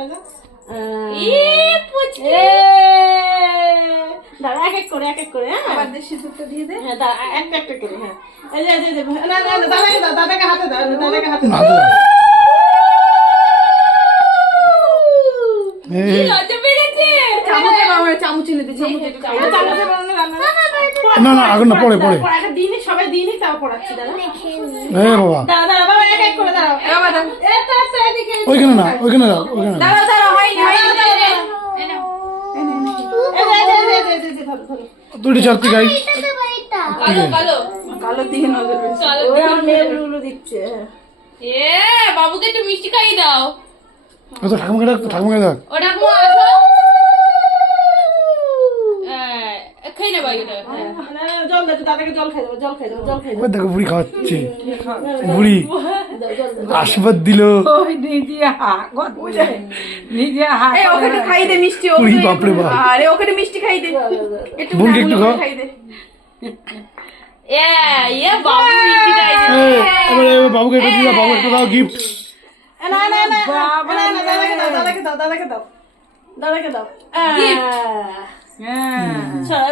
খাই না। দাঁড়া এক এক করে হ্যাঁ আবার দেশি দুধটা দিয়ে দে। হ্যাঁ দাঁড়া একটা একটা করে হ্যাঁ এই যে না না দাদাকে দাও দাদাকে হাতে দাও দাদাকে হাতে দাও চামচে বাবা চামচ এনে দে, চামচ একটু খাই। চামচে বানানো রান্না না না আগুন না পড়ে পড়ে একটা দিনই সবাই দিনই তাও পড়াচ্ছি দাদা বাবা দাঁড়া দাঁড়া বাবা এক এক করে দাঁড়াও বাবা দাও। এটা একটা এদিকে ওইখানে না ওইখানে দাও ওইখানে দাও। দাঁড়াও দাঁড়াও, হয়নি হয়নি। দুটি চারটি গাই কালো দিয়ে নজর বেশি। ওই আমার মেয়ে উলু দিচ্ছে বাবুকে একটু মিষ্টি খাইয়ে দাও। তো ঠাকুমাকে ডাক ঠাকুমাকে ডাক ও ঠাকুমা আসো। খেয়ে নেবো এটা। জল দে দাদাকে জল খাই দেবো জল খাই দেবো জল খাই দেবো ওই দেখো বুড়ি খাওয়াচ্ছে বুড়ি আশীর্বাদ দিল ওই নিজে হাত এই ওকে একটু খাই দে মিষ্টি। ওই বাপরে বাপ। আরে ওকে একটু মিষ্টি খাই দে, একটু বোনকে একটু খাও। খাই দে। বাবু মিষ্টি খাইয়ে এবার বাবুকে একটু দিও বাবু একটু দাও গিফট না না না দাদাকে দাও দাদাকে দাও দাদাকে দাও দাদাকে দাও হ্যাঁ চল